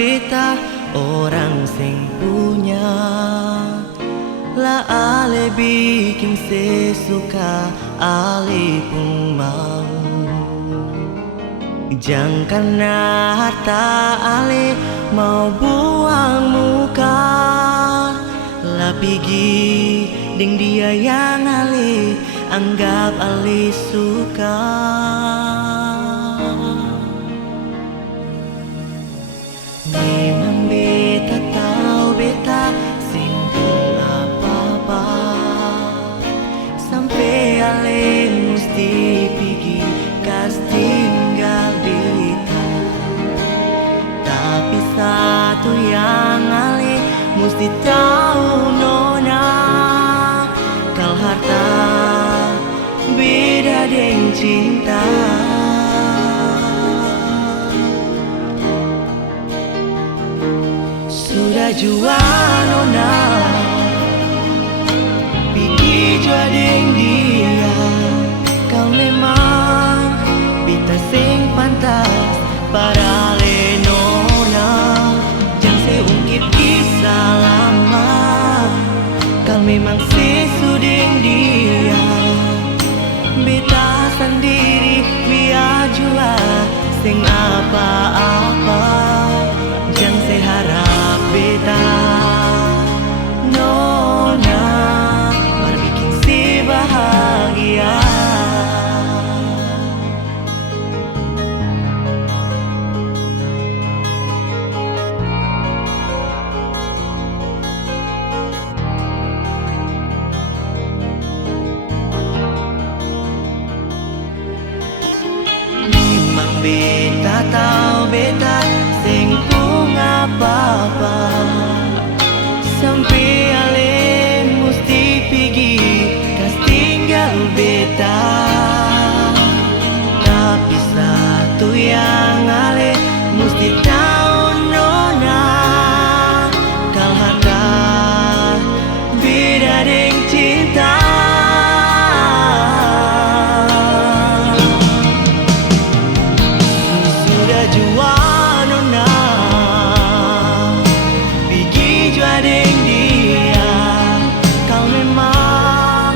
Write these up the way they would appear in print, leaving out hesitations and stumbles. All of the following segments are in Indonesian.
beta orang sing punya, lah ale bikin sesuka ale pun mau. Jangan karena harta ale mau buang muka, lah pergi deng dia yang ale anggap ale suka. Memang beta tahu beta sing pun apa-apa, sampai ale mesti pergi kas tinggal beta. Tapi satu yang ale mesti tahu nona, kal harta beda deng cinta. Sudah jua nona pergi jua deng dia, kau memang beta sing pantas para le nona. Jangan seungkit kisah lama, kau memang sesudeng dia. Beta sendiri biar jua sing apa-apa, jangan seharap beta nona berbikin si bahagia. Memang beta tahu beta sing pun apa-apa, sampai ale mesti pergi kas tinggal beta. Tapi satu yang ale mesti tahu nona, kal harta beda deng cinta. Sudah jua nona pergi jua deng dia, kau memang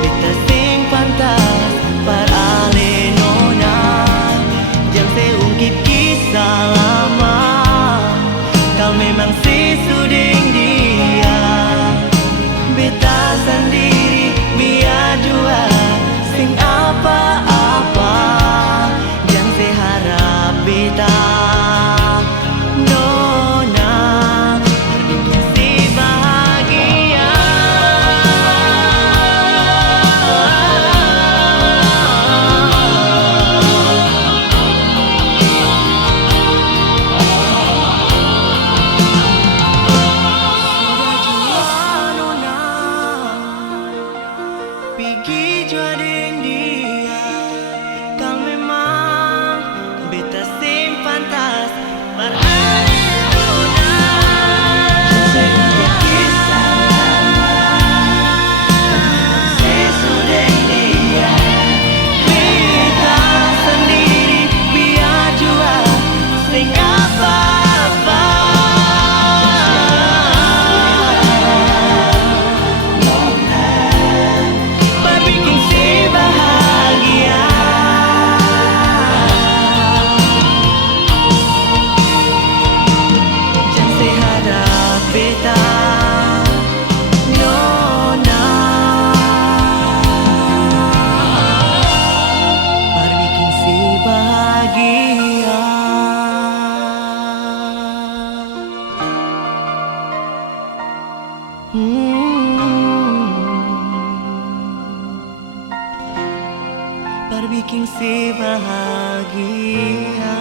beta sing pantas par ale nona. Jangan seungkit kisah lama, kau memang sesudeng dia. Beta sendiri biar jua sing apa-apa, jangan seharap beta nona berbikin si bahagia. Sudah jua nona pergi jua deng dia, kau memang beta sing pantas par ale nona. Seungkit kisah sesudeng dia, beta sendiri biar jua sing apa-apa, berbikin si bahagia. Jangan seharap beta nona berbikin si bahagia. Berbikin si bahagia.